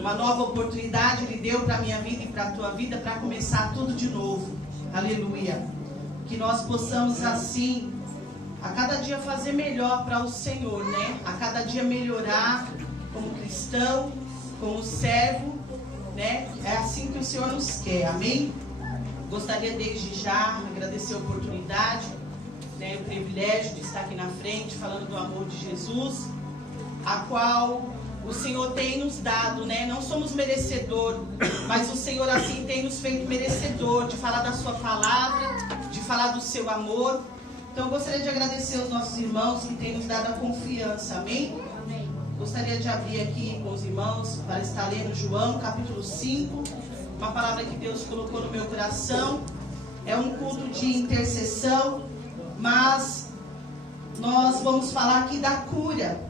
uma nova oportunidade Ele deu para a minha vida e para a tua vida, para começar tudo de novo. Aleluia. Que nós possamos assim, a cada dia fazer melhor para o Senhor, né? A cada dia melhorar como cristão, como servo, né? É assim que o Senhor nos quer, amém? Gostaria desde já agradecer a oportunidade, né? O privilégio de estar aqui na frente falando do amor de Jesus, a qual o Senhor tem nos dado, né? Não somos merecedor, mas o Senhor assim tem nos feito merecedor de falar da sua palavra, de falar do seu amor. Então eu gostaria de agradecer aos nossos irmãos que têm nos dado a confiança, amém? Amém. Gostaria de abrir aqui com os irmãos para estar lendo João capítulo 5, uma palavra que Deus colocou no meu coração. É um culto de intercessão, mas nós vamos falar aqui da cura.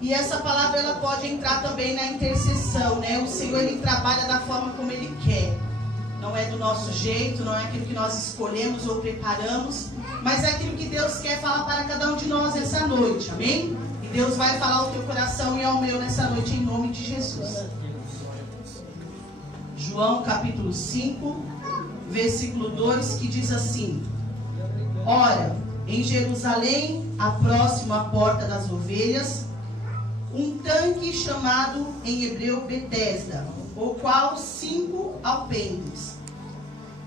E essa palavra ela pode entrar também na intercessão, né? O Senhor Ele trabalha da forma como Ele quer. Não é do nosso jeito, não é aquilo que nós escolhemos ou preparamos, mas é aquilo que Deus quer falar para cada um de nós essa noite, amém? E Deus vai falar ao teu coração e ao meu nessa noite em nome de Jesus. João capítulo 5, versículo 2, que diz assim: Ora, em Jerusalém, a próxima porta das ovelhas, um tanque chamado em hebreu Betesda, o qual 5 alpendres.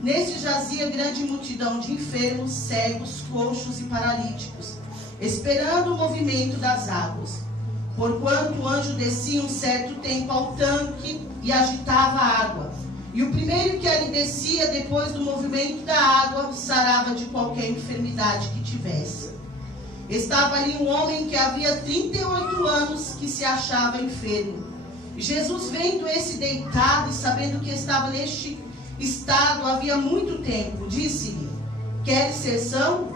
Neste jazia grande multidão de enfermos, cegos, coxos e paralíticos, esperando o movimento das águas. Porquanto o anjo descia um certo tempo ao tanque e agitava a água. E o primeiro que ali descia, depois do movimento da água, sarava de qualquer enfermidade que tivesse. Estava ali um homem que havia 38 anos que se achava enfermo. Jesus, vendo esse deitado e sabendo que estava neste estado havia muito tempo, disse-lhe: Queres ser são?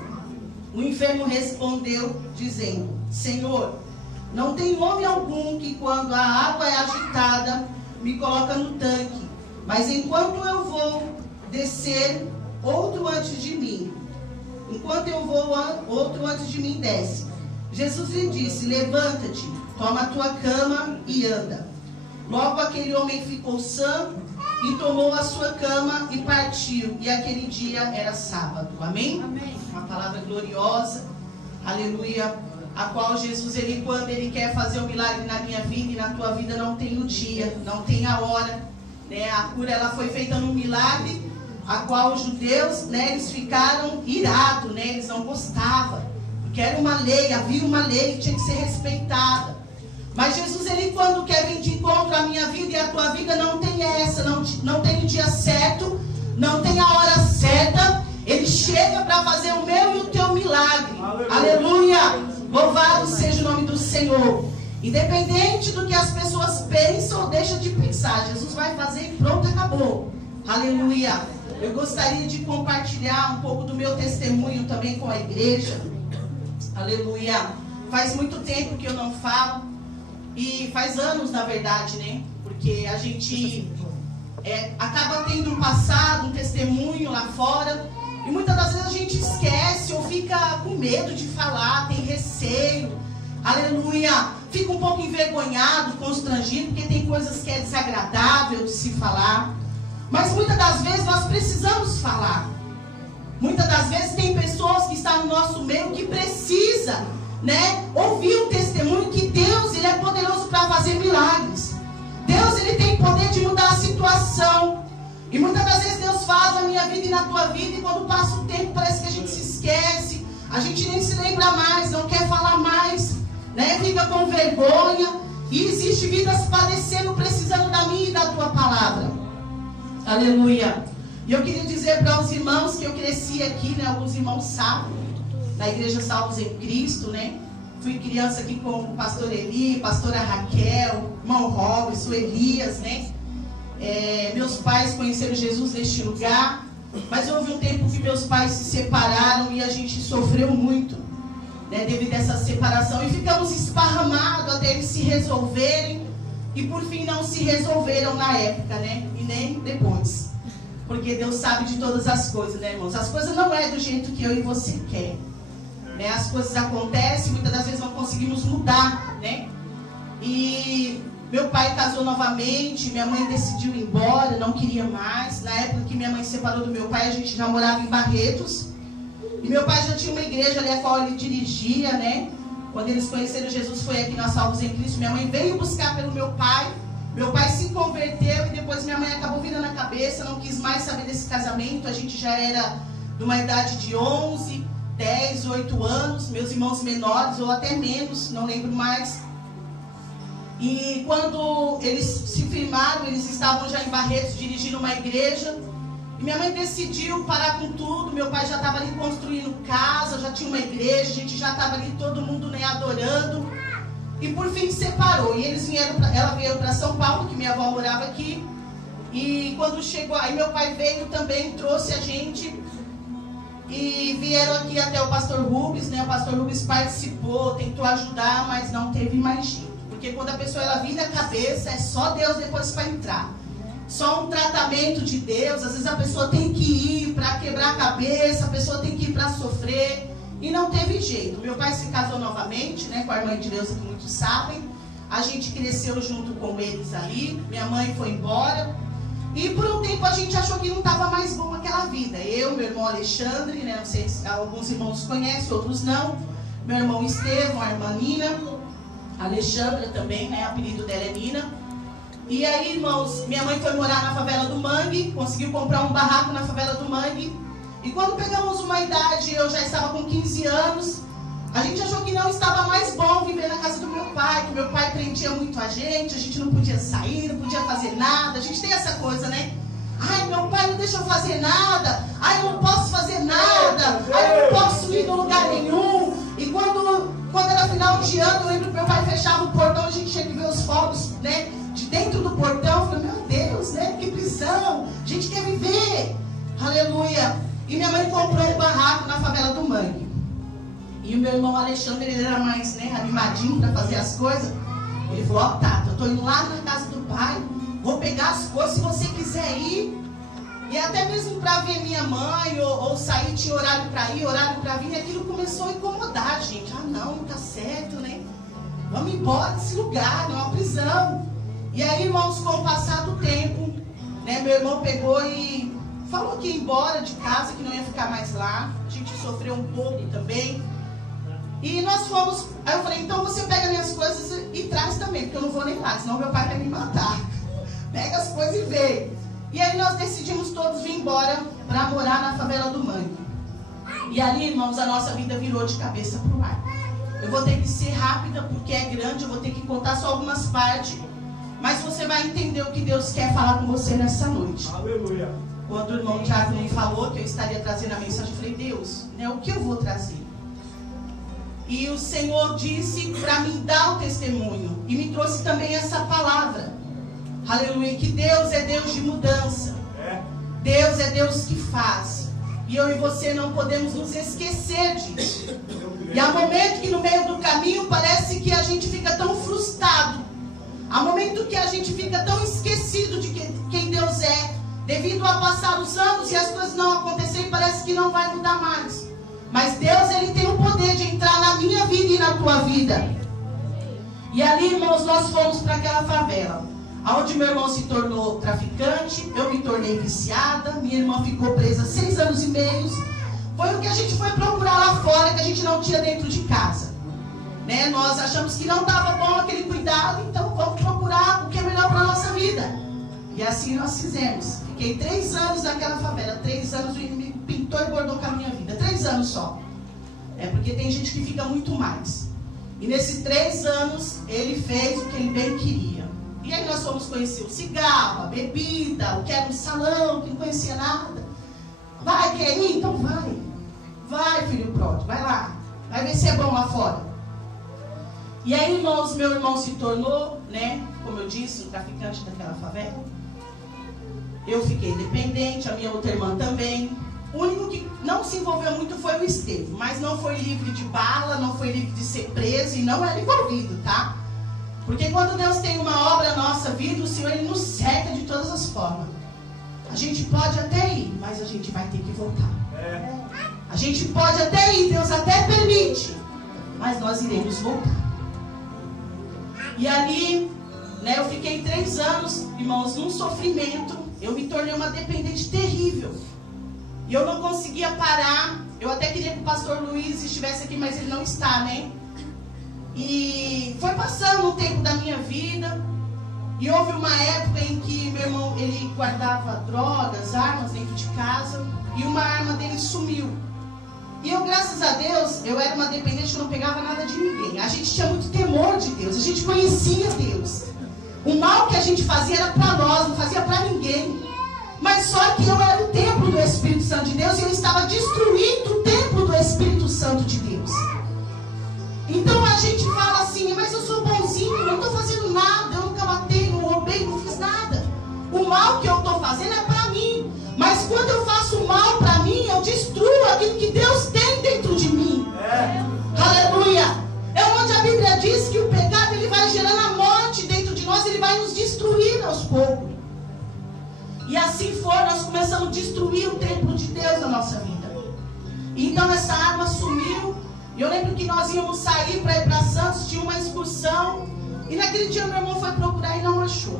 O enfermo respondeu, dizendo: Senhor, não tem homem algum que quando a água é agitada me coloca no tanque, mas enquanto eu vou descer, outro antes de mim. Enquanto eu vou, outro antes de mim desce. Jesus lhe disse: Levanta-te, toma a tua cama e anda. Logo aquele homem ficou sã e tomou a sua cama e partiu. E aquele dia era sábado. Amém? Amém. Uma palavra gloriosa. Aleluia. A qual Jesus, ele, quando ele quer fazer um milagre na minha vida e na tua vida, não tem o dia, não tem a hora, né? A cura ela foi feita num milagre, a qual os judeus, né, eles ficaram irados, né? Eles não gostavam, porque era uma lei, havia uma lei que tinha que ser respeitada. Mas Jesus, ele, quando quer vir de encontro à minha vida e à tua vida, não tem essa, não tem o dia certo, não tem a hora certa. Ele chega para fazer o meu e o teu milagre. Aleluia! Louvado seja o nome do Senhor. Independente do que as pessoas pensam ou deixam de pensar, Jesus vai fazer e pronto, acabou. Aleluia! Eu gostaria de compartilhar um pouco do meu testemunho também com a igreja. Aleluia! Faz muito tempo que eu não falo. E faz anos, na verdade, né? Porque a gente acaba tendo um passado, um testemunho lá fora. E muitas das vezes a gente esquece ou fica com medo de falar, tem receio. Aleluia! Fica um pouco envergonhado, constrangido, porque tem coisas que é desagradável de se falar. Mas muitas das vezes nós precisamos falar. Muitas das vezes tem pessoas que estão no nosso meio que precisam, né, ouvir um testemunho que Deus, ele é poderoso para fazer milagres. Deus, ele tem poder de mudar a situação. E muitas das vezes Deus faz na minha vida e na tua vida, e quando passa o tempo parece que a gente se esquece, a gente nem se lembra mais, não quer falar mais, né? Fica com vergonha. E existe vidas padecendo, precisando da minha e da tua palavra. Aleluia. E eu queria dizer para os irmãos que eu cresci aqui, né? Alguns irmãos sabem, na Igreja Salvos em Cristo, né? Fui criança aqui com o pastor Eli, pastora Raquel, irmão Robson, Elias, né? Meus pais conheceram Jesus neste lugar, mas houve um tempo que meus pais se separaram e a gente sofreu muito, né? Devido a essa separação, e ficamos esparramados até eles se resolverem, e por fim não se resolveram na época, né? E nem depois, porque Deus sabe de todas as coisas, né, irmãos? As coisas não é do jeito que eu e você quer. Né, as coisas acontecem, muitas das vezes não conseguimos mudar, né? E Meu pai casou novamente, minha mãe decidiu ir embora, não queria mais. Na época que minha mãe se separou do meu pai, a gente já morava em Barretos. E meu pai já tinha uma igreja ali a qual ele dirigia, né? Quando eles conheceram Jesus, foi aqui nós Salvos em Cristo. Minha mãe veio buscar pelo meu pai. Meu pai se converteu e depois minha mãe acabou virando a cabeça, não quis mais saber desse casamento. A gente já era de uma idade de 11, 10, 8 anos. Meus irmãos menores, ou até menos, não lembro mais. E quando eles se firmaram, eles estavam já em Barretos, dirigindo uma igreja. E minha mãe decidiu parar com tudo. Meu pai já estava ali construindo casa, já tinha uma igreja, a gente já estava ali todo mundo, né, adorando. E por fim separou. E eles vieram, ela veio para São Paulo, que minha avó morava aqui. E quando chegou, aí meu pai veio também, trouxe a gente. E vieram aqui até o pastor Rubens, né? O pastor Rubens participou, tentou ajudar, mas não teve mais jeito. Porque quando a pessoa ela vira a cabeça, é só Deus depois para entrar. Só um tratamento de Deus. Às vezes a pessoa tem que ir para quebrar a cabeça, a pessoa tem que ir para sofrer. E não teve jeito. Meu pai se casou novamente, né, com a irmã de Deus, que muitos sabem. A gente cresceu junto com eles ali. Minha mãe foi embora. E por um tempo a gente achou que não estava mais bom aquela vida. Eu, meu irmão Alexandre, né, não sei se alguns irmãos conhecem, outros não. Meu irmão Estevão, a irmã Nina. Alexandra também, né? O apelido dela é Nina. E aí, irmãos, minha mãe foi morar na favela do Mangue, conseguiu comprar um barraco na favela do Mangue. E quando pegamos uma idade, eu já estava com 15 anos, a gente achou que não estava mais bom viver na casa do meu pai, que meu pai prendia muito a gente não podia sair, não podia fazer nada. A gente tem essa coisa, né? Ai, meu pai não deixa eu fazer nada. Ai, eu não posso fazer nada. Ai, eu não posso ir em lugar nenhum. E quando era final de ano, eu lembro que meu pai fechava o portão, a gente tinha que ver os fogos, né, de dentro do portão. Eu falei, meu Deus, né, que prisão, a gente quer viver, aleluia. E minha mãe comprou um barraco na favela do Mangue. E o meu irmão Alexandre, ele era mais, né, animadinho para fazer as coisas. Ele falou, ó, Tata, eu tô indo lá na casa do pai, vou pegar as coisas, se você quiser ir. E até mesmo para ver minha mãe, ou sair, tinha horário para ir, horário para vir, aquilo começou a incomodar a gente. Ah, não tá certo, né? Vamos embora desse lugar, não é uma prisão. E aí, irmãos, com o passar do tempo, né, meu irmão pegou e falou que ia embora de casa, que não ia ficar mais lá. A gente sofreu um pouco também. E nós fomos, aí eu falei, então você pega minhas coisas e traz também, porque eu não vou nem lá, senão meu pai vai me matar. Pega as coisas e vem. E aí nós decidimos todos vir embora para morar na favela do Mangue. E ali, irmãos, a nossa vida virou de cabeça para o ar. Eu vou ter que ser rápida porque é grande, eu vou ter que contar só algumas partes. Mas você vai entender o que Deus quer falar com você nessa noite. Aleluia. Quando o irmão Tiago me falou que eu estaria trazendo a mensagem, eu falei, Deus, né, o que eu vou trazer? E o Senhor disse para mim dar o testemunho. E me trouxe também essa palavra. Aleluia, que Deus é Deus de mudança. Deus é Deus que faz. E eu e você não podemos nos esquecer disso. E há momento que no meio do caminho parece que a gente fica tão frustrado. Há momento que a gente fica tão esquecido de quem Deus é. Devido a passar os anos e as coisas não acontecerem, parece que não vai mudar mais. Mas Deus, Ele tem o poder de entrar na minha vida e na tua vida. E ali, irmãos, nós fomos para aquela favela. Onde meu irmão se tornou traficante, eu me tornei viciada, minha irmã ficou presa 6 anos e meio. Foi o que a gente foi procurar lá fora, que a gente não tinha dentro de casa. Né? Nós achamos que não estava bom aquele cuidado, então vamos procurar o que é melhor para a nossa vida. E assim nós fizemos. Fiquei 3 anos naquela favela, 3 anos o inimigo pintou e bordou com a minha vida, 3 anos só. É porque tem gente que fica muito mais. E nesses 3 anos, ele fez o que ele bem queria. E aí nós fomos conhecer o cigarro, a bebida, o que era um salão, que não conhecia nada. Vai, quer ir? Então vai. Vai, filho pródigo, vai lá. Vai ver se é bom lá fora. E aí, irmãos, meu irmão se tornou, né, como eu disse, um traficante daquela favela. Eu fiquei dependente, a minha outra irmã também. O único que não se envolveu muito foi o Estevão, mas não foi livre de bala, não foi livre de ser preso e não era envolvido, tá? Porque quando Deus tem uma obra na nossa vida, o Senhor Ele nos cerca de todas as formas. A gente pode até ir, mas a gente vai ter que voltar. A gente pode até ir, Deus até permite, mas nós iremos voltar. E ali, né? Eu fiquei 3 anos, irmãos, num sofrimento. Eu me tornei uma dependente terrível. E eu não conseguia parar. Eu até queria que o pastor Luiz estivesse aqui, mas ele não está, né? E foi passando um tempo da minha vida. E houve uma época em que meu irmão, ele guardava drogas, armas dentro de casa. E uma arma dele sumiu. E eu, graças a Deus, eu era uma dependente que não pegava nada de ninguém. A gente tinha muito temor de Deus. A gente conhecia Deus. O mal que a gente fazia era para nós, não fazia para ninguém. Mas só que eu era o templo do Espírito Santo de Deus e eu estava destruindo o templo do Espírito Santo de Deus. Então a gente fala assim, mas eu sou bonzinho, não estou fazendo nada, eu nunca matei, não roubei, não fiz nada. O mal que eu estou fazendo é para mim. Mas quando eu faço o mal para mim, eu destruo aquilo que Deus tem dentro de mim. Aleluia! É onde a Bíblia diz que o pecado ele vai gerando a morte dentro de nós, ele vai nos destruir aos poucos. E assim foi, nós começamos a destruir o templo de Deus na nossa vida. E então essa arma sumiu. E eu lembro que nós íamos sair para ir para Santos, tinha uma excursão. E naquele dia meu irmão foi procurar e não achou.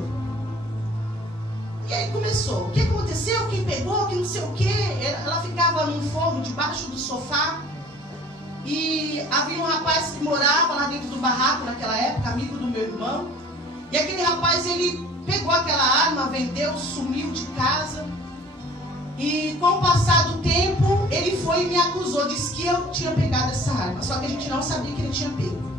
E aí começou, o que aconteceu, quem pegou, que não sei o que. Ela ficava num forro debaixo do sofá. E havia um rapaz que morava lá dentro do barraco naquela época, amigo do meu irmão. E aquele rapaz, ele pegou aquela arma, vendeu, sumiu de casa. E com o passar do tempo, ele foi e me acusou, disse que eu tinha pegado essa arma. Só que a gente não sabia que ele tinha pego.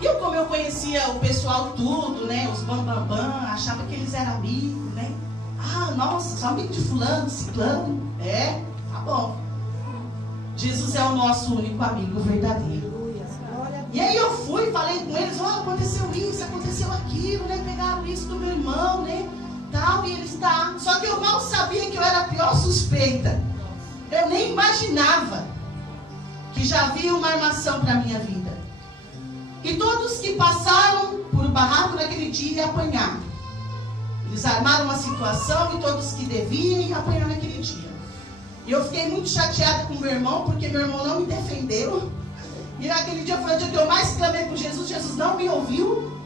E eu, como eu conhecia o pessoal tudo, né, os bambambam, achava que eles eram amigos, né. Ah, nossa, sou amigo de fulano, ciclano. É, tá bom. Jesus é o nosso único amigo verdadeiro. E aí eu fui e falei com eles, aconteceu isso, aconteceu aquilo, né? Pegaram isso do meu irmão, né? Tal, e eles tá. Só que eu mal sabia que eu era a pior suspeita. Eu nem imaginava que já havia uma armação para a minha vida. E todos que passaram por barraco naquele dia apanharam. Eles armaram uma situação e todos que deviam apanharam naquele dia. E eu fiquei muito chateada com meu irmão, porque meu irmão não me defendeu. E naquele dia foi o dia que eu mais clamei com Jesus. Jesus não me ouviu,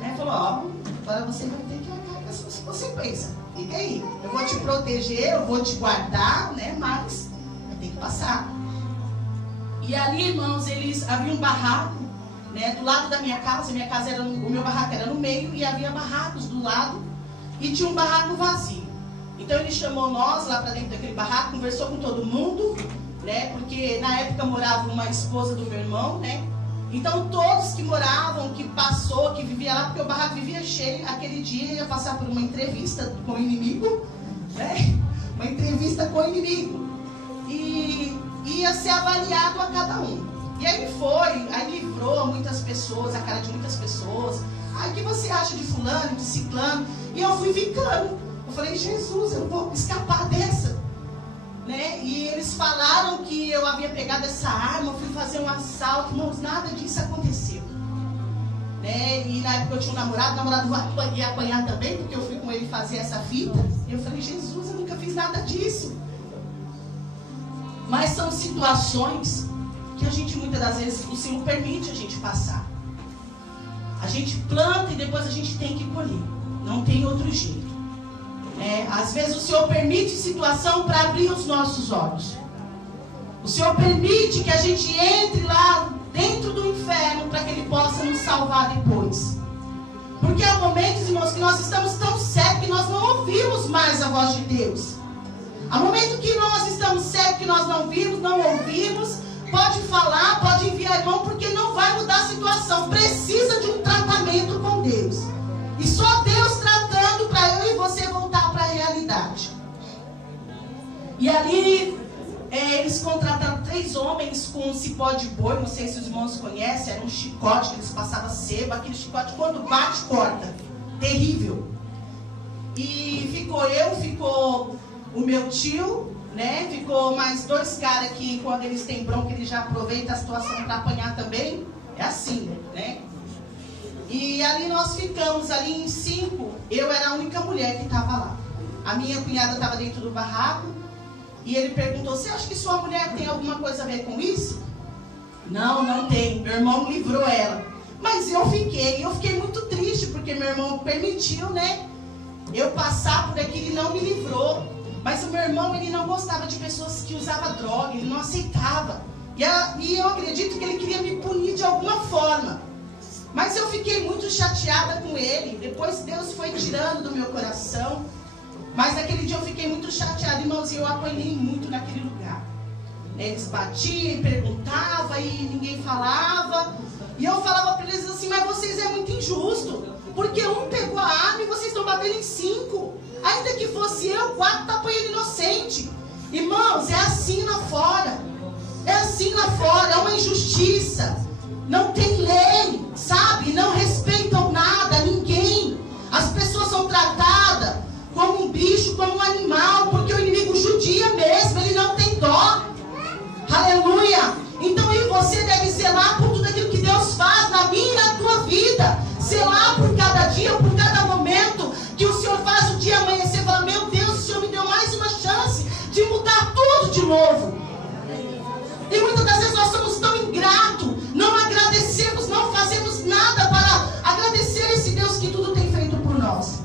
né? Falou, agora você vai ter que arcar com as suas consequências. Fica aí, eu vou te proteger, eu vou te guardar, né? Mas vai ter que passar. E ali, irmãos, havia um barraco, né? Do lado da minha casa era o meu barraco era no meio e havia barracos do lado e tinha um barraco vazio. Então ele chamou nós lá para dentro daquele barraco, conversou com todo mundo, né? Porque na época morava uma esposa do meu irmão, né? Então todos que moravam, que passou, que vivia lá, porque o barraco vivia cheio, aquele dia ia passar por uma entrevista com o inimigo, né? Uma entrevista com o inimigo. E ia ser avaliado a cada um. E aí ele foi, aí livrou muitas pessoas, a cara de muitas pessoas. O que você acha de fulano, de ciclano? E eu fui ficando. Eu falei, Jesus, eu não vou escapar dessa. Né? E eles falaram que eu havia pegado essa arma, eu fui fazer um assalto, irmãos, nada disso aconteceu. Né? E na época eu tinha um namorado, o namorado ia apanhar também, porque eu fui com ele fazer essa fita. E eu falei, Jesus, eu nunca fiz nada disso. Mas são situações que a gente, muitas das vezes, o Senhor permite a gente passar. A gente planta e depois a gente tem que colher. Não tem outro jeito. Às vezes o Senhor permite situação para abrir os nossos olhos. O Senhor permite que a gente entre lá dentro do inferno para que Ele possa nos salvar depois. Porque há momentos, irmãos, que nós estamos tão cegos que nós não ouvimos mais a voz de Deus. Há momentos que nós estamos cegos, que nós não vimos, não ouvimos. Pode falar, pode enviar irmão, porque não vai mudar a situação. Precisa de um tratamento com Deus. E só Deus tratando para eu e você voltar para a realidade. E ali, eles contrataram 3 homens com um cipó de boi. Não sei se os irmãos conhecem. Era um chicote que eles passavam sebo. Aquele chicote, quando bate, corta. Terrível. E ficou o meu tio, né? Ficou mais 2 caras que quando eles têm bronca, eles já aproveitam a situação para apanhar também. É assim, né? E ali nós ficamos, ali em 5, eu era a única mulher que estava lá. A minha cunhada estava dentro do barraco. E ele perguntou, você acha que sua mulher tem alguma coisa a ver com isso? Não, não tem. Meu irmão livrou ela. Mas eu fiquei muito triste, porque meu irmão permitiu, né, eu passar por aquilo e não me livrou. Mas o meu irmão, ele não gostava de pessoas que usavam droga, ele não aceitava. E eu acredito que ele queria me punir de alguma forma. Mas eu fiquei muito chateada com ele. Depois Deus foi tirando do meu coração. Mas naquele dia eu fiquei muito chateada, irmãos, e eu apanhei muito naquele lugar. Eles batiam, perguntavam e ninguém falava. E eu falava para eles assim, mas vocês é muito injusto. Porque um pegou a arma e vocês estão batendo em 5. Ainda que fosse eu, 4 tá apanhando inocente. Irmãos, é assim lá fora. É assim lá fora, é uma injustiça. Não tem lei, sabe? Não respeitam nada, ninguém. As pessoas são tratadas como um bicho, como um animal, porque o inimigo judia mesmo, ele não tem dó. Aleluia! Então eu e você deve zelar por tudo aquilo que Deus faz na minha e na tua vida. Zelar por cada dia, por cada momento que o Senhor faz o dia amanhecer. Fala, meu Deus, o Senhor me deu mais uma chance de mudar tudo de novo. E muitas das vezes nós somos tão ingratos, não agradecemos, não fazemos nada para agradecer esse Deus que tudo tem feito por nós.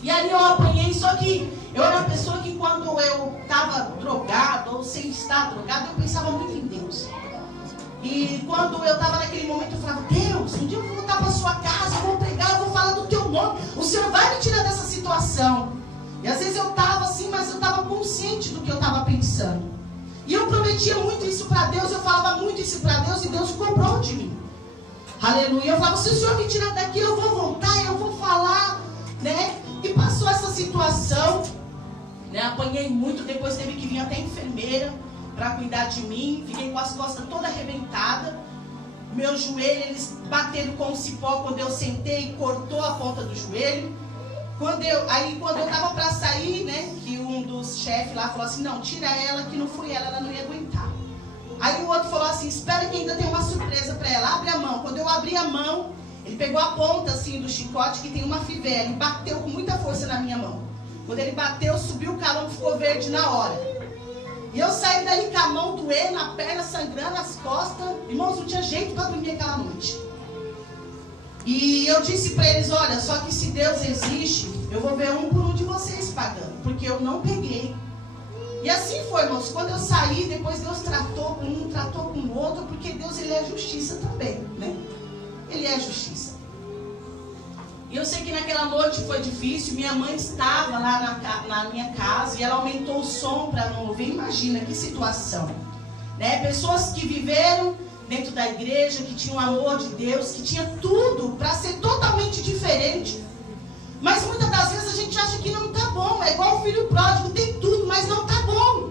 E ali eu apanhei, só que eu era uma pessoa que quando eu estava drogado ou sem estar drogado, eu pensava muito em Deus. E quando eu estava naquele momento, eu falava, Deus, um dia eu vou voltar para a sua casa, eu vou pregar, eu vou falar do teu nome, o Senhor vai me tirar dessa situação. E às vezes eu estava assim, mas eu estava consciente do que eu estava pensando. E eu prometia muito isso para Deus, eu falava muito isso para Deus e Deus cobrou de mim. Aleluia. Eu falava, se o Senhor me tirar daqui, eu vou voltar, eu vou falar, né? E passou essa situação, né? Apanhei muito, depois teve que vir até enfermeira para cuidar de mim. Fiquei com as costas toda arrebentada. Meu joelho, eles bateram com o cipó quando eu sentei, cortou a ponta do joelho. Quando eu estava para sair, né, que um dos chefes lá falou assim, não, tira ela, que não foi ela não ia aguentar. Aí o outro falou assim, espera que ainda tem uma surpresa para ela, abre a mão. Quando eu abri a mão, ele pegou a ponta assim do chicote, que tem uma fivela, e bateu com muita força na minha mão. Quando ele bateu, subiu o calão, ficou verde na hora. E eu saí daí com a mão doendo, a perna sangrando, as costas. Irmãos, não tinha jeito para dormir aquela noite. E eu disse para eles, olha, só que se Deus existe, eu vou ver um por um de vocês pagando, porque eu não peguei. E assim foi, irmãos, quando eu saí, depois Deus tratou com um, tratou com o outro, porque Deus, ele é justiça também, né? Ele é justiça. E eu sei que naquela noite foi difícil, minha mãe estava lá na minha casa, e ela aumentou o som para não ouvir. Imagina que situação, né? Pessoas que viveram dentro da igreja, que tinham o amor de Deus, que tinha tudo para ser totalmente diferente. Mas muitas das vezes a gente acha que não está bom. É igual o filho pródigo, tem tudo, mas não está bom.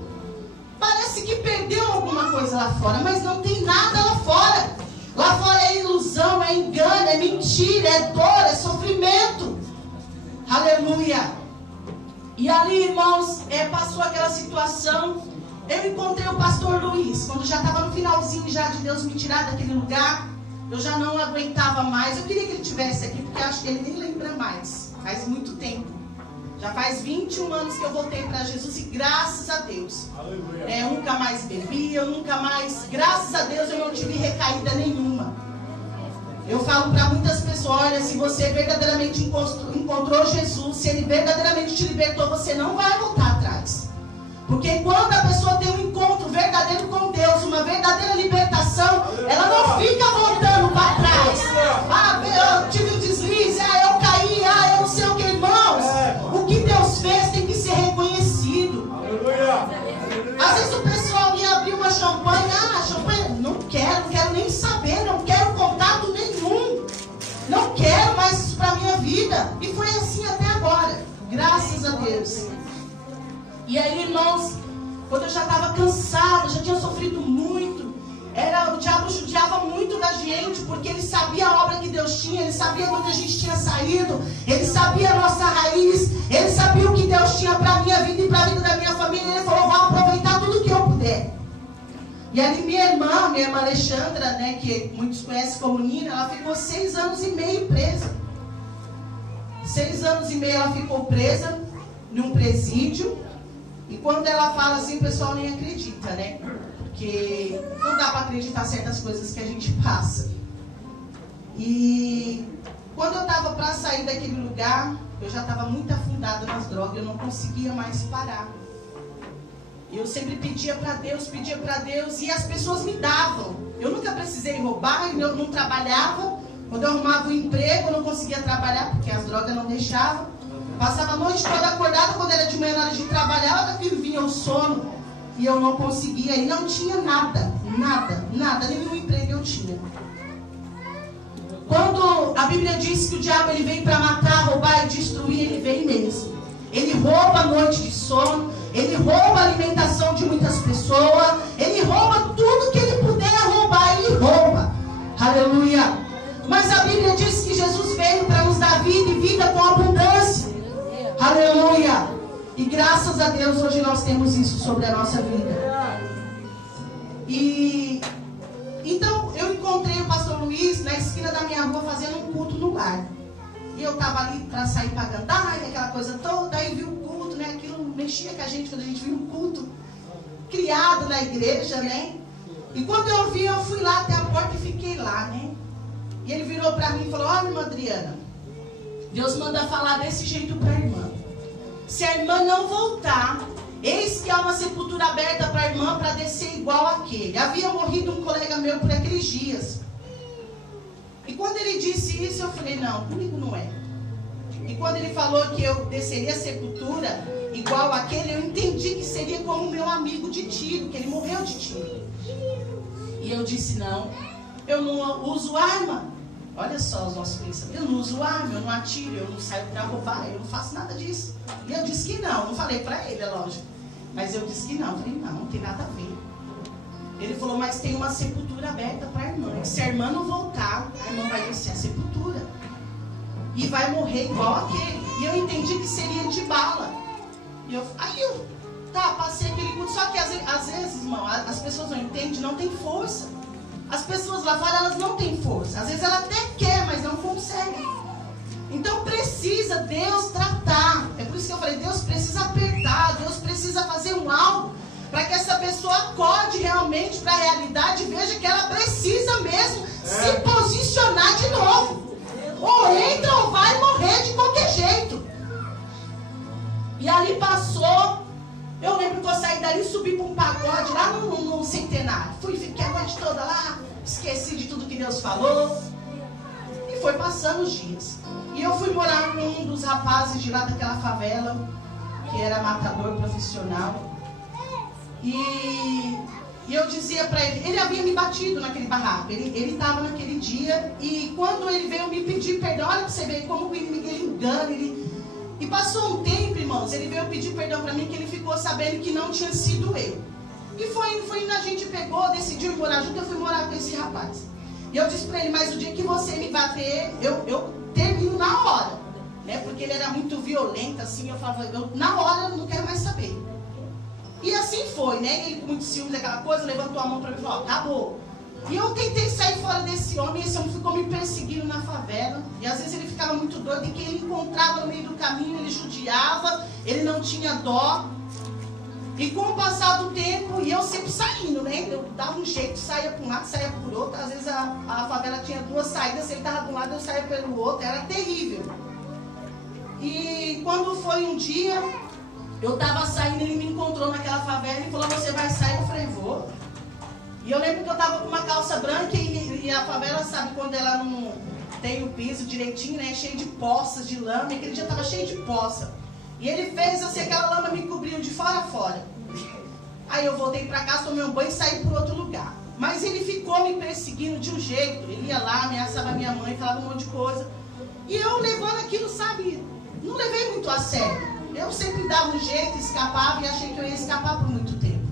Parece que perdeu alguma coisa lá fora, mas não tem nada lá fora. Lá fora é ilusão, é engano, é mentira, é dor, é sofrimento. Aleluia. E ali, irmãos, passou aquela situação. Eu encontrei o pastor Luiz, quando já estava no finalzinho já de Deus me tirar daquele lugar. Eu já não aguentava mais. Eu queria que ele estivesse aqui, porque acho que ele nem lembra mais. Faz muito tempo. Já faz 21 anos que eu voltei para Jesus e graças a Deus. Eu nunca mais bebi, eu nunca mais... Graças a Deus eu não tive recaída nenhuma. Eu falo para muitas pessoas, olha, se você verdadeiramente encontrou Jesus, se Ele verdadeiramente te libertou, você não vai voltar atrás. Porque quando a pessoa tem um encontro verdadeiro com Deus, uma verdadeira libertação, ela não fica voltando para trás. Eu tive um deslize, eu caí, eu não sei o que, irmãos. O que Deus fez tem que ser reconhecido. Às vezes o pessoal ia abrir uma champanhe, champanhe, não quero nem saber, não quero contato nenhum. Não quero mais isso para a minha vida. E foi assim até agora, graças a Deus. E aí, irmãos, quando eu já estava cansado, já tinha sofrido muito, o diabo judiava muito da gente, porque ele sabia a obra que Deus tinha, ele sabia de onde a gente tinha saído, ele sabia a nossa raiz, ele sabia o que Deus tinha para a minha vida e para a vida da minha família. Ele falou, vou aproveitar tudo que eu puder. E ali minha irmã Alexandra, né, que muitos conhecem como Nina, ela ficou 6 anos e meio presa. 6 anos e meio ela ficou presa num presídio. E quando ela fala assim, o pessoal nem acredita, né? Porque não dá para acreditar certas coisas que a gente passa. E quando eu estava para sair daquele lugar, eu já estava muito afundada nas drogas, eu não conseguia mais parar. Eu sempre pedia para Deus, e as pessoas me davam. Eu nunca precisei roubar, eu não trabalhava. Quando eu arrumava um emprego, eu não conseguia trabalhar, porque as drogas não deixavam. Passava a noite toda acordada, quando era de manhã, na hora de trabalhar, aquilo vinha o sono. E eu não conseguia, e não tinha nada, nenhum emprego eu tinha. Quando a Bíblia diz que o diabo ele vem para matar, roubar e destruir, ele vem mesmo. Ele rouba a noite de sono, ele rouba a alimentação de muitas pessoas, ele rouba tudo que ele puder roubar, ele rouba. Aleluia. Mas a Bíblia diz que Jesus veio para nos dar vida e vida com abundância. Aleluia. E graças a Deus hoje nós temos isso sobre a nossa vida. E então eu encontrei o pastor Luiz na esquina da minha rua fazendo um culto no lar. E eu estava ali para sair para cantar, aquela coisa toda, aí vi o culto, né? Aquilo mexia com a gente quando a gente viu um culto criado na igreja, né? E quando eu vi, eu fui lá até a porta e fiquei lá, né? E ele virou para mim e falou: olha, irmã Adriana, Deus manda falar desse jeito para a irmã. Se a irmã não voltar, eis que há uma sepultura aberta para a irmã para descer igual aquele. Havia morrido um colega meu por aqueles dias. E quando ele disse isso, eu falei: não, comigo não é. E quando ele falou que eu desceria a sepultura igual aquele, eu entendi que seria como meu amigo de tiro, que ele morreu de tiro. E eu disse: não, eu não uso arma. Olha só os nossos pensamentos. Eu não uso arma, eu não atiro, eu não saio para roubar, eu não faço nada disso. E eu disse que não falei para ele, é lógico. Mas eu disse que não, eu falei: não tem nada a ver. Ele falou: mas tem uma sepultura aberta para a irmã. E se a irmã não voltar, a irmã vai descer a sepultura. E vai morrer igual aquele. E eu entendi que seria de bala. E aí eu passei aquele culto. Só que às vezes, irmão, as pessoas não entendem, não tem força. As pessoas lá fora, elas não têm força. Às vezes ela até quer, mas não consegue. Então precisa Deus tratar. É por isso que eu falei, Deus precisa apertar, Deus precisa fazer um algo para que essa pessoa acorde realmente para a realidade e veja que ela precisa mesmo se posicionar de novo. Ou entra ou vai morrer de qualquer jeito. E ali passou. Eu lembro que eu saí dali e subi para um pagode lá no Centenário. Fiquei a noite toda lá, esqueci de tudo que Deus falou. E foi passando os dias. E eu fui morar com um dos rapazes de lá daquela favela, que era matador profissional. E eu dizia para ele havia me batido naquele barraco. Ele estava naquele dia. E quando ele veio me pedir perdão, olha para você ver como o inimigo engana. E passou um tempo, irmãos, ele veio pedir perdão para mim, que ele ficou sabendo que não tinha sido eu. E foi indo, a gente pegou, decidiu ir morar junto, eu fui morar com esse rapaz. E eu disse para ele: mas o dia que você me bater, eu termino na hora. Né? Porque ele era muito violento, assim, eu falava, na hora eu não quero mais saber. E assim foi, né? Ele com muito ciúme daquela coisa, levantou a mão para mim e falou: acabou. E eu tentei sair fora desse homem, esse homem ficou me perseguindo na favela. E às vezes ele ficava muito doido, e quem ele encontrava no meio do caminho, ele judiava, ele não tinha dó. E com o passar do tempo, e eu sempre saindo, né? Eu dava um jeito, saía para um lado, saía por outro. Às vezes a favela tinha duas saídas, se ele estava de um lado, eu saía pelo outro, era terrível. E quando foi um dia, eu estava saindo, ele me encontrou naquela favela e falou: você vai sair? Eu falei: vou. E eu lembro que eu estava com uma calça branca e a favela, sabe, quando ela não tem o piso direitinho, né? Cheio de poças, de lama. E aquele dia estava cheio de poça. E ele fez assim, aquela lama me cobriu de fora a fora. Aí eu voltei para casa, tomei um banho e saí para outro lugar. Mas ele ficou me perseguindo de um jeito. Ele ia lá, ameaçava minha mãe, falava um monte de coisa. E eu levando aquilo, sabe, não levei muito a sério. Eu sempre dava um jeito, escapava e achei que eu ia escapar por muito tempo.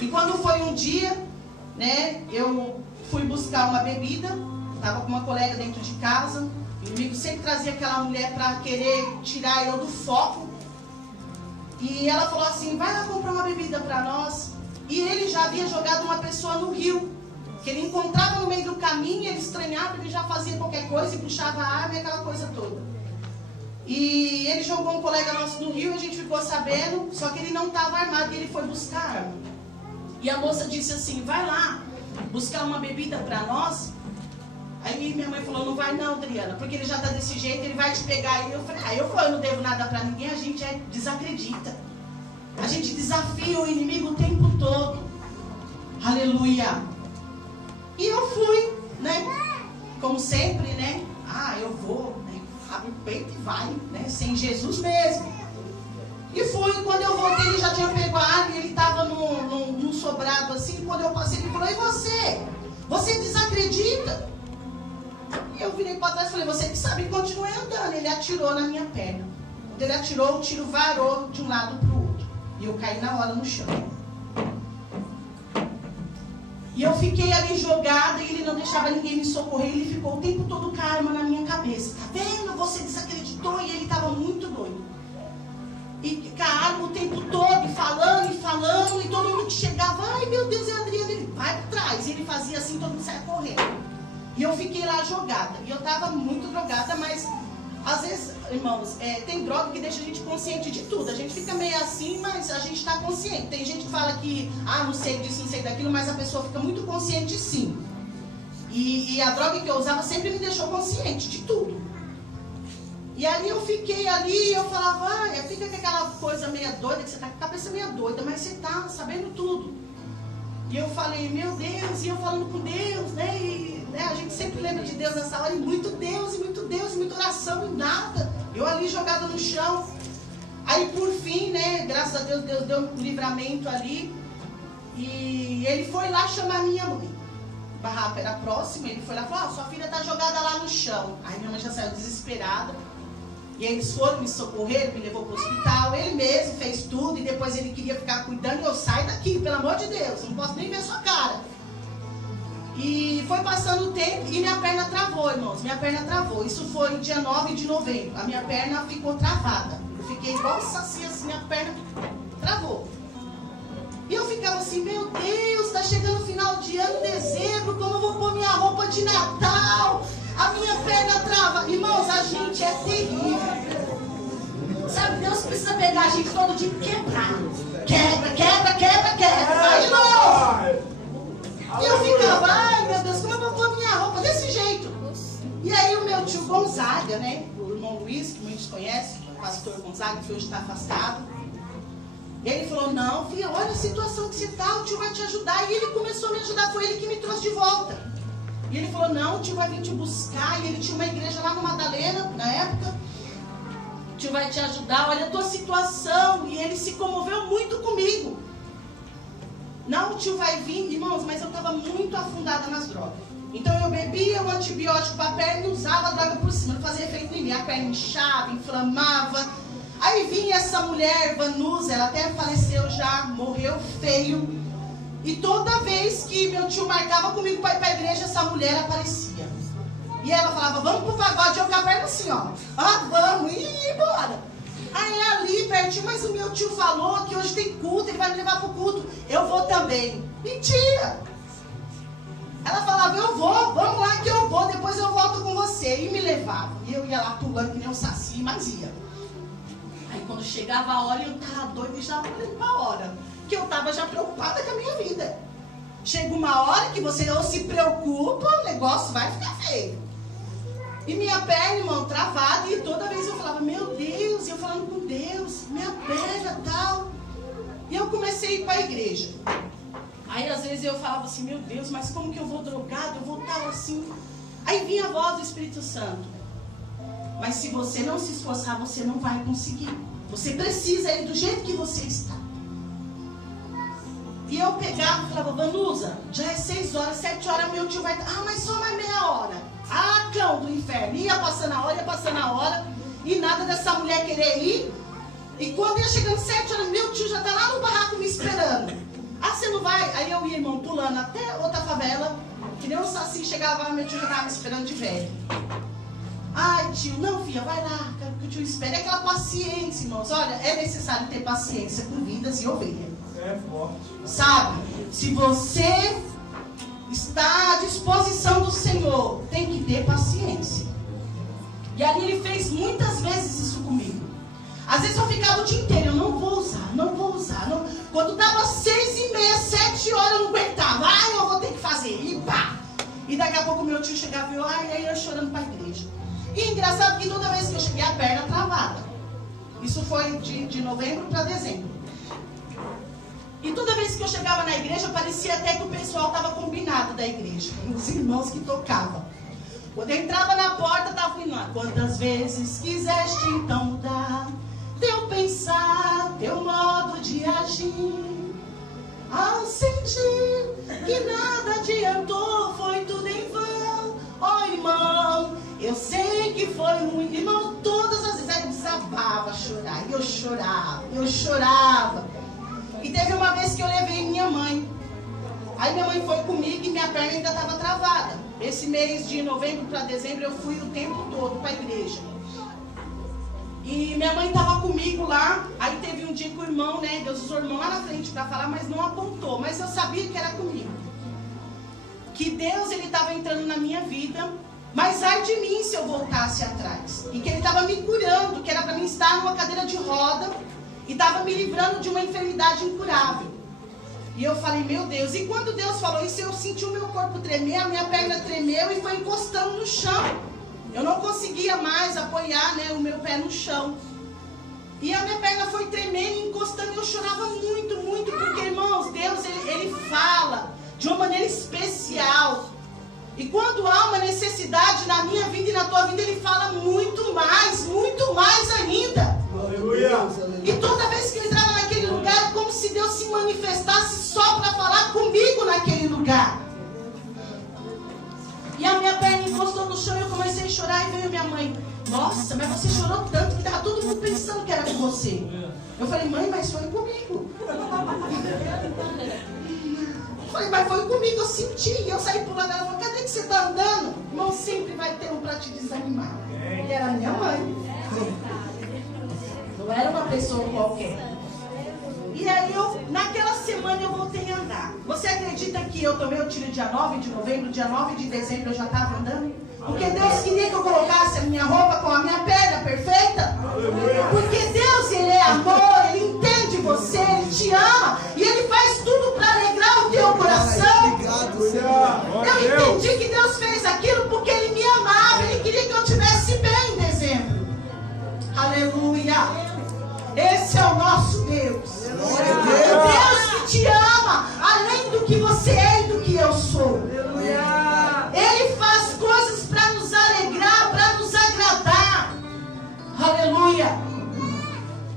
E quando foi um dia, né, eu fui buscar uma bebida, estava com uma colega dentro de casa. O inimigo sempre trazia aquela mulher para querer tirar eu do foco. E ela falou assim: vai lá comprar uma bebida para nós. E ele já havia jogado uma pessoa no rio, que ele encontrava no meio do caminho, ele estranhava, ele já fazia qualquer coisa e puxava a arma e aquela coisa toda. E ele jogou um colega nosso no rio, a gente ficou sabendo, só que ele não estava armado e ele foi buscar a arma. E a moça disse assim: vai lá buscar uma bebida para nós. Aí minha mãe falou, não vai não, Adriana, porque ele já está desse jeito, ele vai te pegar. E eu falei, eu não devo nada para ninguém, a gente desacredita. A gente desafia o inimigo o tempo todo. Aleluia. E eu fui, né? Como sempre, né? Eu vou, né? Abre o peito e vai, né? Sem Jesus mesmo. E fui, quando eu voltei, ele já tinha pego a arma e ele estava num sobrado assim. Quando eu passei, ele falou, e você? Você desacredita? E eu virei para trás e falei, você que sabe, e continuei andando. Ele atirou na minha perna. Quando ele atirou, o tiro varou de um lado para o outro. E eu caí na hora no chão. E eu fiquei ali jogada e ele não deixava ninguém me socorrer. Ele ficou o tempo todo com a arma na minha cabeça. Tá vendo? Você desacreditou. E ele estava muito doido. E com a arma o tempo todo, falando. E todo mundo que chegava, ai meu Deus, é a Adriana. Ele vai para trás. E ele fazia assim, todo mundo saia correndo. E eu fiquei lá jogada. E eu estava muito drogada, mas às vezes, irmãos, tem droga que deixa a gente consciente de tudo. A gente fica meio assim, mas a gente está consciente. Tem gente que fala que, não sei disso, não sei daquilo, mas a pessoa fica muito consciente sim. E a droga que eu usava sempre me deixou consciente de tudo. E ali eu fiquei ali, eu falava, fica com aquela coisa meio doida, que você está com a cabeça meio doida, mas você está sabendo tudo. E eu falei, meu Deus, e eu falando com Deus, né? E, a gente sempre lembra de Deus nessa hora, e muito Deus, muita oração, e nada. Eu ali jogada no chão. Aí por fim, né, graças a Deus, Deus deu um livramento ali. E ele foi lá chamar minha mãe. O barraco era próximo, ele foi lá e falou, sua filha está jogada lá no chão. Aí minha mãe já saiu desesperada. E eles foram me socorrer, me levou para o hospital. Ele mesmo fez tudo e depois ele queria ficar cuidando. E eu saio daqui, pelo amor de Deus, não posso nem ver sua cara. E foi passando o tempo e minha perna travou, irmãos. Minha perna travou. Isso foi dia 9 de novembro. A minha perna ficou travada. Eu fiquei igual assim, minha perna travou. E eu ficava assim, meu Deus, está chegando o final de ano, dezembro, como eu vou pôr minha roupa de Natal? A minha perna trava. Irmãos, a gente é terrível. Sabe, Deus precisa pegar a gente todo dia e quebrar. Quebra. Vai, irmãos. E eu ficava, ai meu Deus, como eu vou pôr minha roupa desse jeito? E aí o meu tio Gonzaga, né, o irmão Luiz, que muitos conhecem, o pastor Gonzaga, que hoje está afastado. Ele falou, não, filha, olha a situação que você está, o tio vai te ajudar. E ele começou a me ajudar, foi ele que me trouxe de volta. E ele falou, não, o tio vai vir te buscar. E ele tinha uma igreja lá no Madalena, na época. O tio vai te ajudar, olha a tua situação. E ele se comoveu muito comigo. Não, o tio vai vir, irmãos, mas eu estava muito afundada nas drogas. Então eu bebia o antibiótico para a perna e usava a droga por cima. Não fazia efeito em mim, a perna inchava, inflamava. Aí vinha essa mulher, Vanusa, ela até faleceu já, morreu feio. E toda vez que meu tio marcava comigo para ir para a igreja, essa mulher aparecia. E ela falava, vamos pro pagode, eu com a perna assim, ó. Vamos, e embora. Aí ali pertinho, mas o meu tio falou que hoje tem culto, ele vai me levar pro culto. Eu vou também. Mentira! Ela falava, eu vou, vamos lá que eu vou, depois eu volto com você. E me levava. E eu ia lá pulando que nem um saci, mas ia. Aí quando chegava a hora, eu tava doida e já não lembro a hora. Que eu tava já preocupada com a minha vida. Chega uma hora que você não se preocupa, o negócio vai ficar feio. E minha perna, irmão, travada, e toda vez eu falava, meu Deus, e eu falando com Deus, minha perna tal. E eu comecei a ir para a igreja. Aí às vezes eu falava assim, meu Deus, mas como que eu vou drogado, eu vou tal assim. Aí vinha a voz do Espírito Santo. Mas se você não se esforçar, você não vai conseguir. Você precisa ir do jeito que você está. E eu pegava e falava, Vanusa, já é 6 horas, 7 horas, meu tio vai... mas só mais meia hora. Cão do inferno. Ia passando a hora. E nada dessa mulher querer ir. E quando ia chegando 7 horas, meu tio já está lá no barraco me esperando. Você não vai? Aí eu ia, irmão, pulando até outra favela. Que nem um saci, chegava lá, meu tio já estava me esperando de velho. Ai, tio, não, filha, vai lá, que o tio espera. É aquela paciência, irmãos. Olha, é necessário ter paciência com vidas e ovelhas. É forte. Sabe? Se você está à disposição do Senhor, tem que ter paciência. E ali ele fez muitas vezes isso comigo. Às vezes eu ficava o dia inteiro, eu não vou usar. Não. Quando dava 6h30, 7 horas, eu não aguentava. Eu vou ter que fazer. E pá! E daqui a pouco meu tio chegava e eu, aí eu chorando para a igreja. E engraçado que toda vez que eu cheguei, a perna travada. Isso foi de novembro para dezembro. E toda vez que eu chegava na igreja, parecia até que o pessoal estava combinado da igreja. Os irmãos que tocavam. Quando eu entrava na porta, estava indo lá. Quantas vezes quiseste então mudar teu pensar, teu modo de agir? Ao sentir que nada adiantou, foi tudo em vão. Oh, irmão, eu sei que foi ruim. Irmão, todas as vezes eu desabava a chorar. E eu chorava. E teve uma vez que eu levei minha mãe. Aí minha mãe foi comigo e minha perna ainda estava travada. Esse mês de novembro para dezembro eu fui o tempo todo para a igreja. E minha mãe estava comigo lá. Aí teve um dia que o irmão, né, Deus usou o irmão lá na frente para falar, mas não apontou. Mas eu sabia que era comigo. Que Deus, ele estava entrando na minha vida. Mas ai de mim se eu voltasse atrás. E que ele estava me curando, que era para mim estar numa cadeira de roda. E estava me livrando de uma enfermidade incurável. E eu falei, meu Deus. E quando Deus falou isso, eu senti o meu corpo tremer, a minha perna tremeu e foi encostando no chão. Eu não conseguia mais apoiar, né, o meu pé no chão. E a minha perna foi tremendo, encostando, e eu chorava muito, muito, porque, irmãos, Deus, ele fala de uma maneira especial. E quando há uma necessidade na minha vida e na tua vida, ele fala muito mais ainda. Aleluia. E toda vez que eu entrava naquele lugar, é como se Deus se manifestasse só para falar comigo naquele lugar. E a minha perna encostou no chão e eu comecei a chorar e veio minha mãe. Nossa, mas você chorou tanto que estava todo mundo pensando que era com você. Eu falei, mãe, mas foi comigo. Eu falei, mas foi comigo, eu senti. E eu saí pulando, ela falou, cadê que você está andando? Irmão, sempre vai ter um para te desanimar. E era minha mãe. Não era uma pessoa qualquer. E aí, naquela semana, eu voltei a andar. Você acredita que eu tomei o tiro dia 9 de novembro, dia 9 de dezembro eu já estava andando? Porque Deus queria que eu colocasse a minha roupa com a minha perna perfeita. Porque Deus, ele é amor, ele entende você, ele te ama. E ele faz tudo para alegrar o teu coração. Eu entendi que Deus fez aquilo porque ele me amava. Ele queria que eu estivesse bem em dezembro. Aleluia. Esse é o nosso Deus. O Deus que te ama, além do que você é e do que eu sou. Ele faz coisas para nos alegrar, para nos agradar. Aleluia.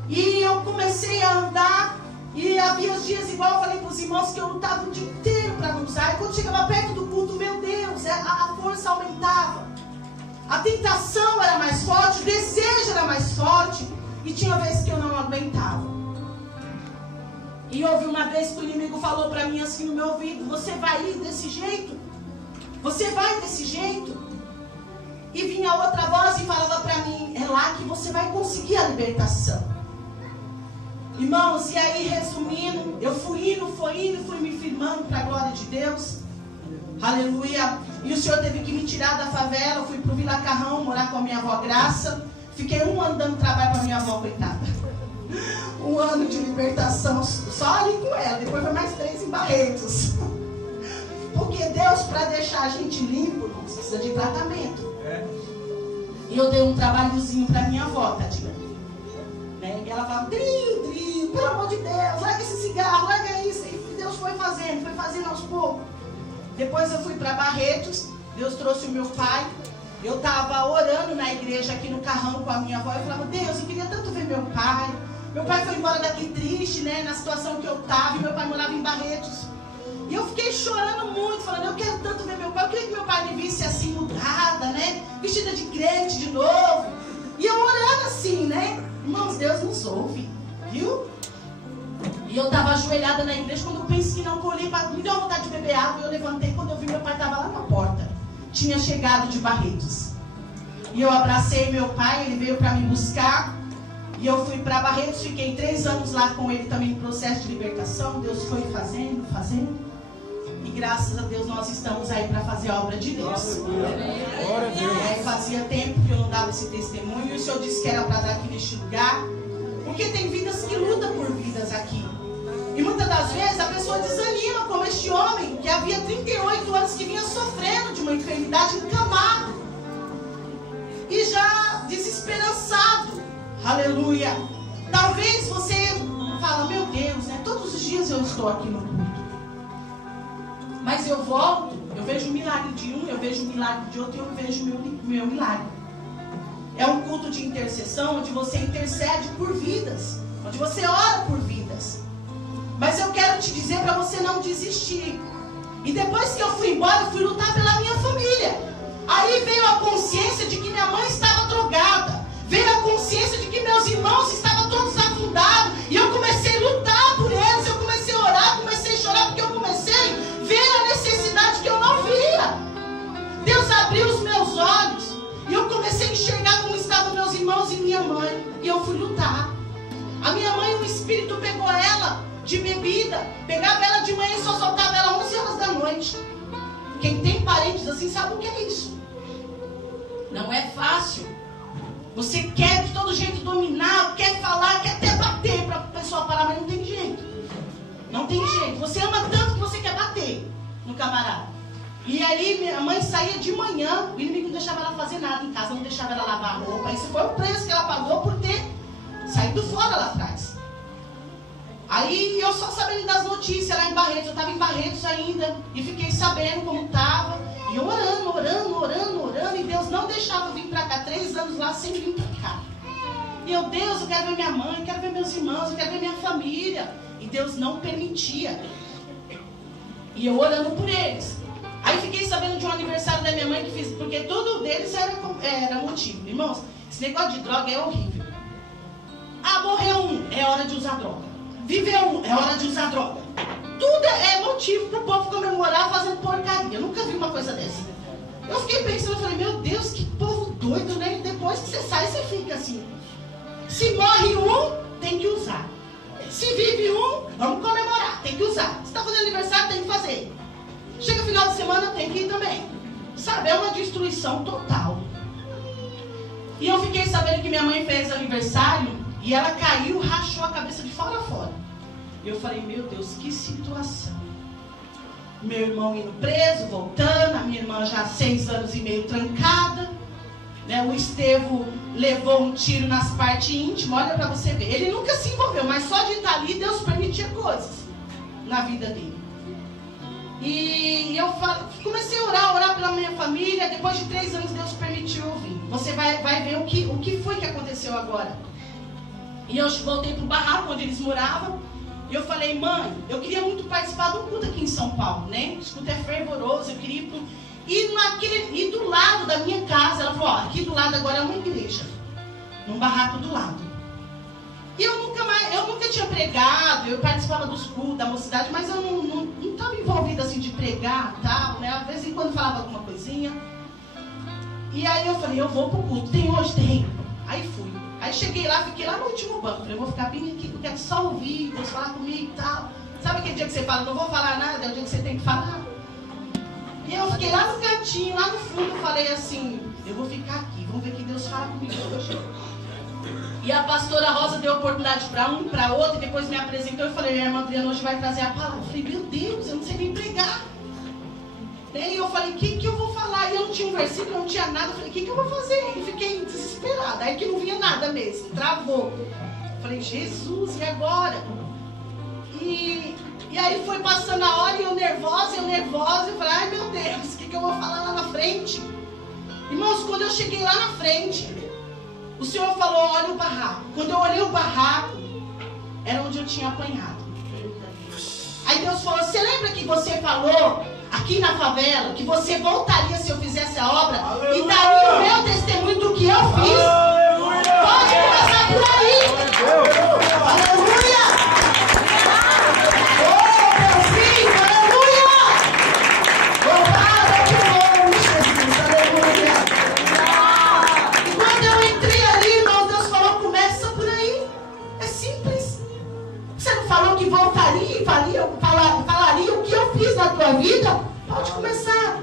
E eu comecei a andar. E havia dias, igual eu falei para os irmãos, que eu lutava o dia inteiro para não usar. E quando chegava perto do culto, meu Deus, a força aumentava. A tentação era mais forte, o desejo era mais forte. E tinha vezes que eu não aguentava. E houve uma vez que o inimigo falou para mim assim no meu ouvido, você vai ir desse jeito? Você vai desse jeito? E vinha outra voz e falava para mim, é lá que você vai conseguir a libertação. Irmãos, e aí resumindo, eu fui me firmando para a glória de Deus. Aleluia. E o Senhor teve que me tirar da favela, eu fui para o Vila Carrão morar com a minha avó Graça. Fiquei 1 ano dando trabalho para minha avó, coitada. 1 ano de libertação só ali com ela. Depois foi mais 3 em Barretos. Porque Deus, para deixar a gente limpo, não precisa de tratamento. E eu dei um trabalhozinho para minha avó, tadinha. Né? E ela falava, Drio, pelo amor de Deus, larga esse cigarro, larga isso. E Deus foi fazendo aos poucos. Depois eu fui para Barretos, Deus trouxe o meu pai. Eu estava orando na igreja aqui no Carrão com a minha avó. Eu falava, Deus, eu queria tanto ver meu pai. Meu pai foi embora daqui triste, né? Na situação que eu estava. E meu pai morava em Barretos. E eu fiquei chorando muito, falando, eu quero tanto ver meu pai. Eu queria que meu pai me visse assim, mudada, né? Vestida de crente de novo. E eu orando assim, né? Irmãos, Deus nos ouve, viu? E eu estava ajoelhada na igreja. Quando eu pensei que não, eu olhei para... Me deu vontade de beber água. E eu levantei. Quando eu vi, meu pai estava lá na porta. Tinha chegado de Barretos. E eu abracei meu pai, ele veio para me buscar. E eu fui para Barretos, fiquei 3 anos lá com ele também em processo de libertação. Deus foi fazendo. E graças a Deus nós estamos aí para fazer a obra de Deus. Fazia tempo que eu não dava esse testemunho. E o Senhor disse que era para dar aqui neste lugar. Porque tem vidas que lutam por vidas aqui. E muitas das vezes a pessoa desanima, como este homem, que havia 38 anos que vinha sofrendo de uma enfermidade encamado. E já desesperançado. Aleluia. Talvez você fala, meu Deus, né? Todos os dias eu estou aqui no culto. Mas eu volto, eu vejo o milagre de um, eu vejo o milagre de outro e eu vejo o meu milagre. É um culto de intercessão, onde você intercede por vidas, onde você ora por vidas. Mas eu quero te dizer para você não desistir. E depois que eu fui embora, eu fui lutar pela minha família. Aí veio a consciência de que minha mãe estava drogada. Veio a consciência de que meus irmãos estavam todos afundados. E eu comecei a lutar por eles. Eu comecei a orar, comecei a chorar, porque eu comecei a ver a necessidade que eu não via. Deus abriu os meus olhos. E eu comecei a enxergar como estavam meus irmãos e minha mãe. E eu fui lutar. A minha mãe, o Espírito pegou ela de bebida. Pegava ela de manhã e só soltava ela 11 horas da noite. Quem tem parentes assim sabe o que é isso. Não é fácil. Você quer de todo jeito dominar, quer falar, quer até bater para a pessoa parar, mas não tem jeito. Não tem jeito. Você ama tanto que você quer bater no camarada. E aí minha mãe saía de manhã, o inimigo não deixava ela fazer nada em casa, não deixava ela lavar a roupa. Isso foi o preço que ela pagou por ter saído fora lá atrás. Aí eu só sabendo das notícias lá em Barretos, eu estava em Barretos ainda, e fiquei sabendo como estava, e orando, e Deus não deixava eu vir para cá, 3 anos lá sem vir para cá. E eu, Deus, eu quero ver minha mãe, eu quero ver meus irmãos, eu quero ver minha família. E Deus não permitia. E eu orando por eles. Aí fiquei sabendo de um aniversário da minha mãe que fiz, porque tudo deles era motivo. Irmãos, esse negócio de droga é horrível. Ah, morreu um, é hora de usar droga. Viveu um, é hora de usar droga. Tudo é motivo para o povo comemorar fazendo porcaria. Eu nunca vi uma coisa dessa. Eu fiquei pensando, eu falei, meu Deus, que povo doido, né? E depois que você sai, você fica assim. Se morre um, tem que usar. Se vive um, vamos comemorar, tem que usar. Se está fazendo aniversário, tem que fazer. Chega final de semana, tem que ir também. Sabe, é uma destruição total. E eu fiquei sabendo que minha mãe fez aniversário e ela caiu, rachou a cabeça de fora a fora. E eu falei, meu Deus, que situação. Meu irmão indo preso, voltando, a minha irmã já há 6 anos e meio trancada. Né? O Estevão levou um tiro nas partes íntimas, olha para você ver. Ele nunca se envolveu, mas só de estar ali, Deus permitia coisas na vida dele. E eu comecei a orar pela minha família. Depois de 3 anos, Deus permitiu eu vir. Você vai ver o que foi que aconteceu agora. E eu voltei para o barraco onde eles moravam. E eu falei, mãe, eu queria muito participar de um culto aqui em São Paulo, né? O culto é fervoroso, eu queria ir pro... E do lado da minha casa, ela falou, ó, aqui do lado agora é uma igreja. Num barraco do lado. E eu nunca tinha pregado, eu participava dos cultos da mocidade, mas eu não estava envolvida assim de pregar e tal, né? Às vezes em quando falava alguma coisinha. E aí eu falei, eu vou pro culto. Tem hoje? Tem. Aí fui. Aí cheguei lá, fiquei lá no último banco. Falei, eu vou ficar bem aqui, porque é só ouvir, Deus falar comigo e tal. Sabe aquele dia que você fala, não vou falar nada, é o dia que você tem que falar? E eu fiquei lá no cantinho, lá no fundo, falei assim, eu vou ficar aqui, vamos ver que Deus fala comigo hoje. E a pastora Rosa deu oportunidade para um, para outro, e depois me apresentou e falei, minha irmã Adriana hoje vai trazer a palavra. Eu falei, meu Deus, eu não sei nem pregar. E eu falei, o que eu vou falar? E eu não tinha um versículo, não tinha nada. Eu falei, o que eu vou fazer? E fiquei desesperada. Aí que não vinha nada mesmo, travou. Eu falei, Jesus, e agora? E aí foi passando a hora e eu nervosa. Eu falei, ai meu Deus, o que eu vou falar lá na frente? Irmãos, quando eu cheguei lá na frente, o Senhor falou, olha o barraco. Quando eu olhei o barraco, era onde eu tinha apanhado. Aí Deus falou, você lembra que você falou aqui na favela, que você voltaria se eu fizesse a obra? Aleluia. E daria o meu testemunho do que eu fiz? Aleluia. Pode começar por aí. Aleluia. Oh, meu filho, aleluia. Louvado o nome de Jesus, aleluia. E quando eu entrei ali, irmão, Deus falou, começa por aí. É simples. Você não falou que voltaria e falaria o que eu fiz na tua vida? Pode começar.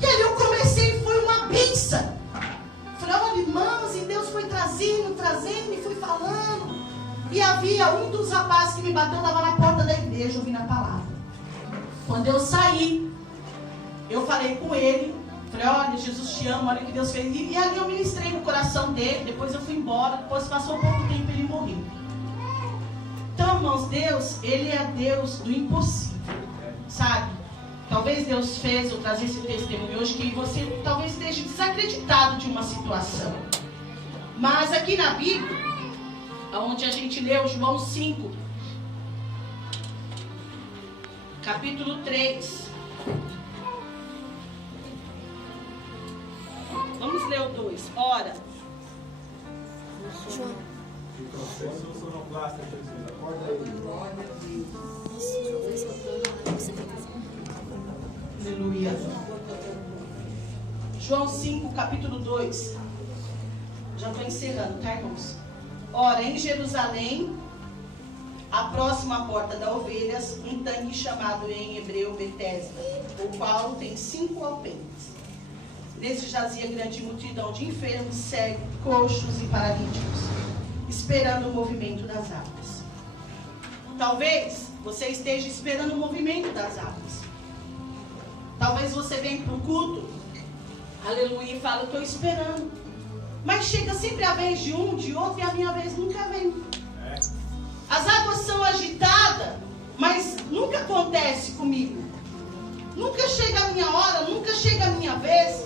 E aí eu comecei e foi uma bênção. Falei, olha, irmãos, e Deus foi E havia um dos rapazes que me bateu, estava na porta da igreja ouvindo a palavra. Quando eu saí, eu falei com ele, falei, olha, Jesus te ama, olha o que Deus fez. E ali eu ministrei no coração dele, depois eu fui embora, depois passou pouco tempo e ele morreu. Então, irmãos, Deus, Ele é Deus do impossível, sabe? Talvez Deus fez eu trazer esse testemunho hoje, que você talvez esteja desacreditado de uma situação. Mas aqui na Bíblia, onde a gente leu João 5, capítulo 3. Vamos ler o 2. Ora. Aleluia. João 5, capítulo 2. Já estou encerrando, tá, irmãos? Ora, em Jerusalém, à próxima porta das ovelhas, um tanque chamado em hebreu Betesda, o qual tem 5 alpendres. Nesse jazia grande multidão de enfermos, cegos, coxos e paralíticos, esperando o movimento das águas. Talvez você esteja esperando o movimento das águas. Talvez você venha para o culto, aleluia, e fala, estou esperando. Mas chega sempre a vez de um, de outro, e a minha vez nunca vem. As águas são agitadas, mas nunca acontece comigo. Nunca chega a minha hora, nunca chega a minha vez.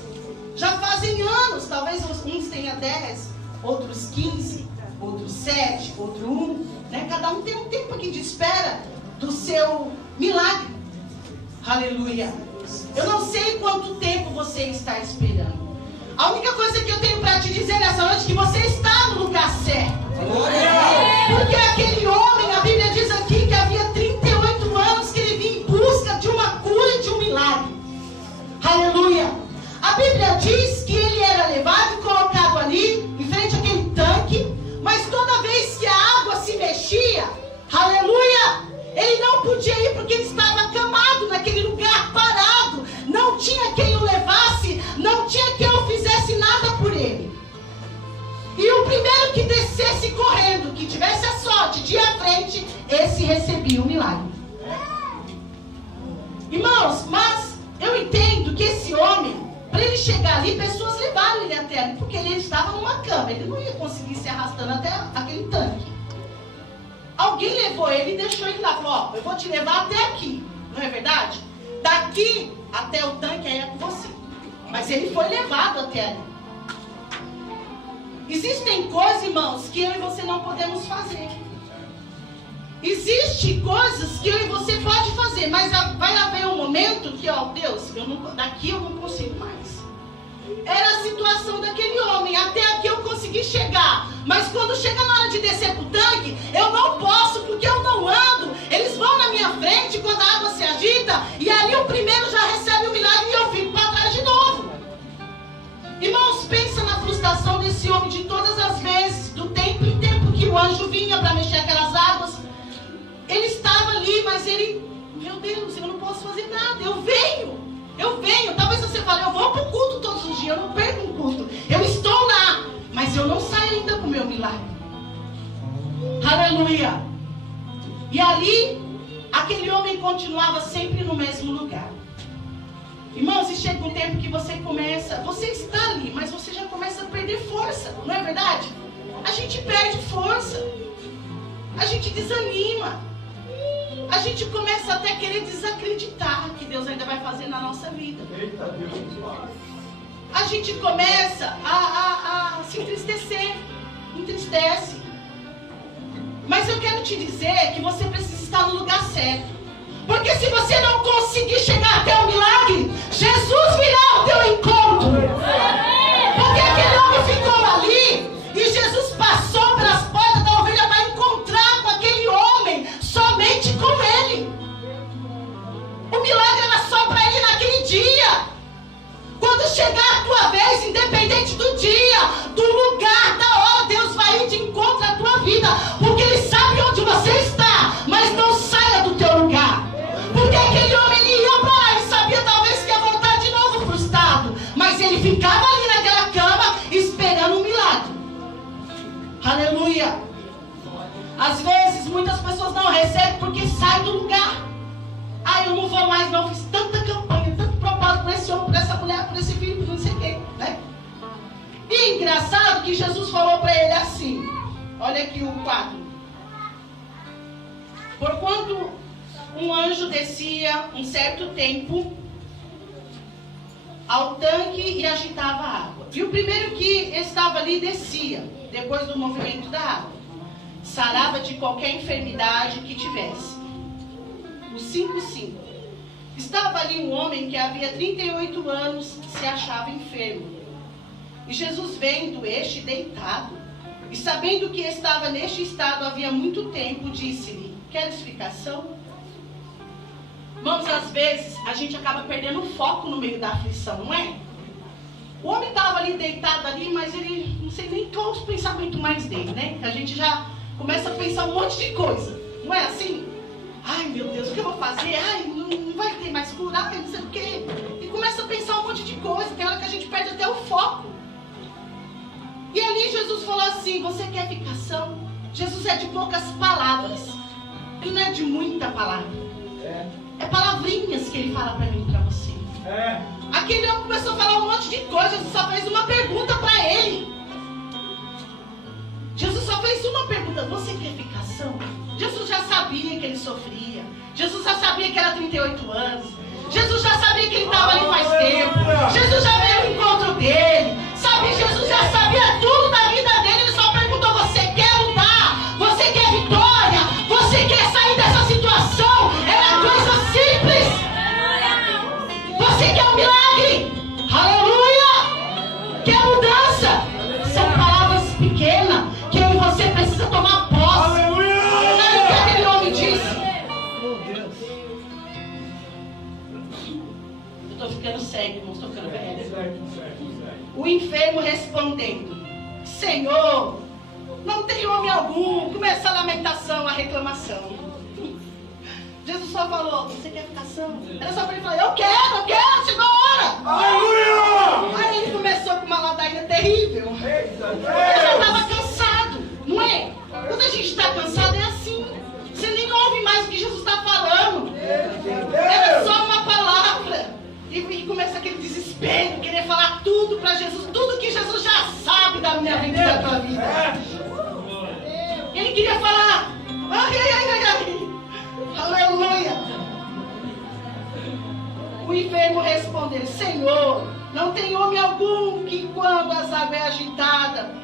Já fazem anos, talvez uns tenham 10, outros 15, outros 7, outro 1. Né? Cada um tem um tempo aqui de espera do seu milagre. Aleluia. Eu não sei quanto tempo você está esperando. A única coisa que eu tenho para te dizer nessa noite é que você está no lugar certo. Porque aquele homem, a Bíblia diz aqui que havia 38 anos que ele vinha em busca de uma cura e de um milagre. Aleluia. A Bíblia diz que ele era levado e colocado ali, em frente àquele tanque, mas toda vez que a água se mexia, aleluia, ele não podia ir porque ele estava acamado naquele lugar, parado. Não tinha quem o levasse, não tinha quem o fizesse nada por ele. E o primeiro que descesse correndo, que tivesse a sorte de ir à frente, esse recebia o milagre. Irmãos, mas eu entendo que esse homem, para ele chegar ali, pessoas levaram ele até ali, porque ele estava numa cama, ele não ia conseguir se arrastando até aquele tanque. Alguém levou ele e deixou ele lá, falou, ó, eu vou te levar até aqui, não é verdade? Daqui até o tanque aí é com você. Mas ele foi levado até ali. Existem coisas, irmãos, que eu e você não podemos fazer. Existem coisas que eu e você pode fazer, mas vai haver um momento que, ó, Deus, daqui eu não consigo mais. Era a situação daquele homem. Até aqui eu consegui chegar, mas quando chega na hora de descer pro tanque, eu não posso, porque eu não ando. Eles vão na minha frente quando a água se agita, e ali o primeiro já recebe o milagre e eu fico para trás de novo. Irmãos, pensa na frustração desse homem de todas as vezes, do tempo em tempo que o anjo vinha para mexer aquelas águas. Ele estava ali, mas ele, meu Deus, eu não posso fazer nada, eu venho. Talvez você fale, eu vou para o culto todos os dias, eu não perco um culto, eu estou lá, mas eu não saio ainda com o meu milagre. Aleluia. E ali, aquele homem continuava sempre no mesmo lugar. Irmãos, e chega um tempo que você está ali, mas você já começa a perder força, não é verdade? A gente perde força, a gente desanima, a gente começa até a querer desacreditar que Deus ainda vai fazer na nossa vida. A gente começa a se entristece. Mas eu quero te dizer que você precisa estar no lugar certo. Porque se você não conseguir chegar até o milagre, Jesus virá ao teu encontro. Porque aquele homem ficou ali e Jesus passou pelas portas da ovelha para encontrar com aquele homem, somente com ele. O milagre era só para ele naquele dia. Quando chegar a tua vez, independente do dia, do lugar, da hora, Deus vai ir de encontro à tua vida. Porque Ele sabe onde você está, mas não saia do teu lugar. Porque aquele homem, ele ia para lá e sabia talvez que ia voltar de novo frustrado. Mas ele ficava ali naquela cama esperando um milagre. Aleluia. Às vezes, muitas pessoas não recebem porque saem do lugar. Ah, eu não vou mais não, fiz tanta campanha, tanto propósito por esse homem, por essa mulher, por esse filho, por não sei o quê, né? E engraçado que Jesus falou para ele assim, olha aqui o quadro. Porquanto um anjo descia um certo tempo ao tanque e agitava a água. E o primeiro que estava ali descia, depois do movimento da água, sarava de qualquer enfermidade que tivesse. O 5:5. Estava ali um homem que havia 38 anos se achava enfermo. E Jesus, vendo este deitado, e sabendo que estava neste estado havia muito tempo, disse-lhe: quer explicação? Irmãos, às vezes a gente acaba perdendo o foco no meio da aflição, não é? O homem estava ali deitado ali, mas ele não sei nem qual os pensamentos mais dele, né? A gente já começa a pensar um monte de coisa, não é assim? Ai, meu Deus, o que eu vou fazer? Ai, não vai ter mais cura, ai, não sei o quê. E começa a pensar um monte de coisa, tem hora que a gente perde até o foco. E ali Jesus falou assim: você quer ficação? Jesus é de poucas palavras, ele não é de muita palavra. É palavrinhas que ele fala para mim e para você. Aquele homem começou a falar um monte de coisa. Jesus só fez uma pergunta para ele. Jesus só fez uma pergunta: você quer ficação? Jesus já sabia que ele sofria. Jesus já sabia que era 38 anos. Jesus já sabia que ele estava ali faz tempo. Jesus já veio ao encontro dele. Sabe, Jesus já sabia tudo da vida dele. Ele só perguntou: você quer mudar? Você quer vitória? Você quer sair dessa situação? Era coisa simples. Você quer um milagre? Aleluia! Quer mudança? São palavras pequenas que eu e você precisa tomar posse. Aleluia! Olha o que aquele homem disse. Eu estou ficando cego, irmãos, estou ficando velho. O enfermo respondendo: Senhor, não tem homem algum. Começa a lamentação, a reclamação. Jesus só falou: você quer ficação? Era só para ele falar: eu quero, chegou a hora. Aleluia! Aí ele começou com uma ladainha terrível. Ele já estava cansado, não é? Quando a gente está cansado é assim. Você nem ouve mais o que Jesus está falando. Era só uma palavra. E começa aquele desespero, querer falar tudo para Jesus, tudo que Jesus já sabe da minha vida e da tua vida. Ele queria falar: ai. Aleluia! O enfermo respondeu: Senhor, não tem homem algum que, quando as águas é agitada,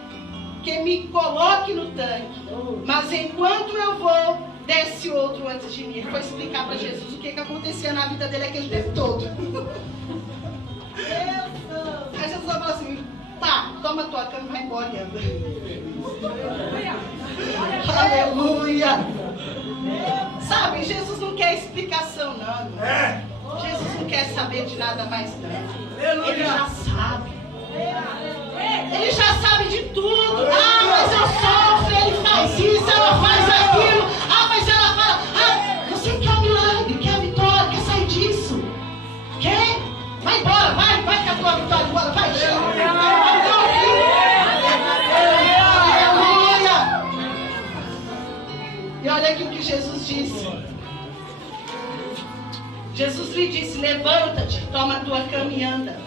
que me coloque no tanque. Mas enquanto eu vou, desce outro antes de mim. Ele foi explicar para Jesus o que acontecia na vida dele aquele tempo todo. Aí Jesus falou assim: tá, toma tua cama e vai embora e anda. Aleluia! Sabe, Jesus não quer explicação não. Jesus não quer saber de nada mais não. Ele já sabe. Ele já sabe de tudo. Ah, mas eu sofro, ele faz isso, ela faz aquilo. Ah, mas ela fala. Ah, você quer um milagre, quer a vitória, quer sair disso? Quer? Vai embora, vai com a tua vitória embora, vai. E olha aqui o que Jesus disse. Jesus lhe disse: levanta-te, toma a tua cama e anda.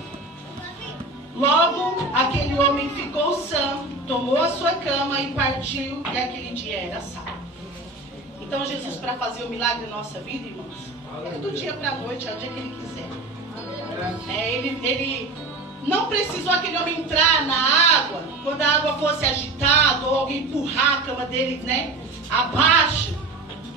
Logo aquele homem ficou sã, tomou a sua cama e partiu, e aquele dia era sábado. Então Jesus, para fazer o milagre na nossa vida, irmãos, é do dia para a noite, é o dia que ele quiser. Ele não precisou aquele homem entrar na água quando a água fosse agitada ou alguém empurrar a cama dele, né, abaixo,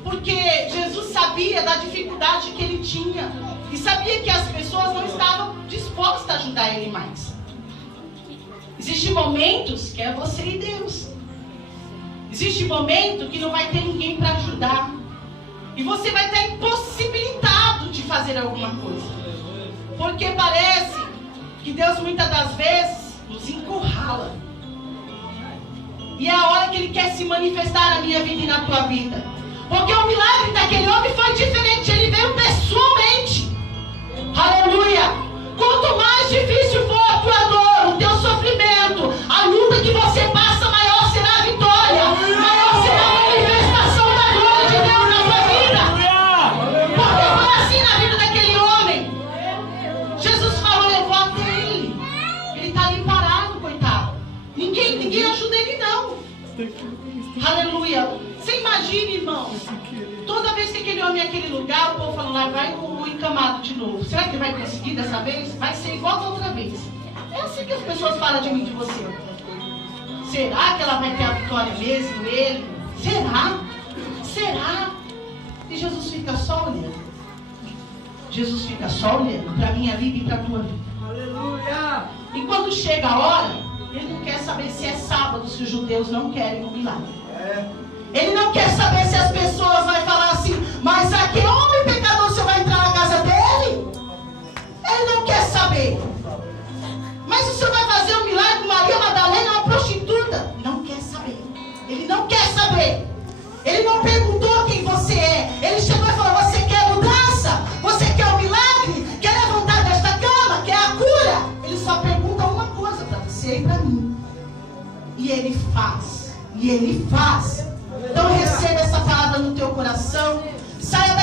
porque Jesus sabia da dificuldade que ele tinha e sabia que as pessoas não estavam dispostas a ajudar ele mais. Existem momentos que é você e Deus. Existe momento que não vai ter ninguém para ajudar e você vai estar impossibilitado de fazer alguma coisa, porque parece que Deus muitas das vezes nos encurrala. E é a hora que Ele quer se manifestar na minha vida e na tua vida. Porque o milagre daquele homem foi diferente. Ele veio pessoalmente. Aleluia! Quanto mais difícil for a tua dor, o teu sofrimento, a luta que você passa, maior será a vitória, maior será a manifestação. Aleluia. Você imagina, irmãos, toda vez que aquele homem é aquele lugar, o povo falando lá, vai o encamado de novo. Será que ele vai conseguir dessa vez? Vai ser igual da outra vez. É assim que as pessoas falam de mim, de você. Será que ela vai ter a vitória mesmo, ele? Será? Será? E Jesus fica só olhando. Jesus fica só olhando para a minha vida e para a tua vida. Aleluia! E quando chega a hora, ele não quer saber se é sábado, se os judeus não querem um milagre. Ele não quer saber se as pessoas vão falar assim, mas aquele homem pecador, você vai entrar na casa dele? Ele não quer saber. Mas o senhor vai fazer um milagre com Maria Madalena, uma prostituta? Não quer saber. Ele não quer saber. Ele não perguntou quem você é. Ele chegou e falou, você quer mudança? Você quer um milagre? Quer levantar desta cama? Quer a cura? Ele só pergunta uma coisa para você e para mim. E ele faz. E ele faz. Então receba essa palavra no teu coração. Saia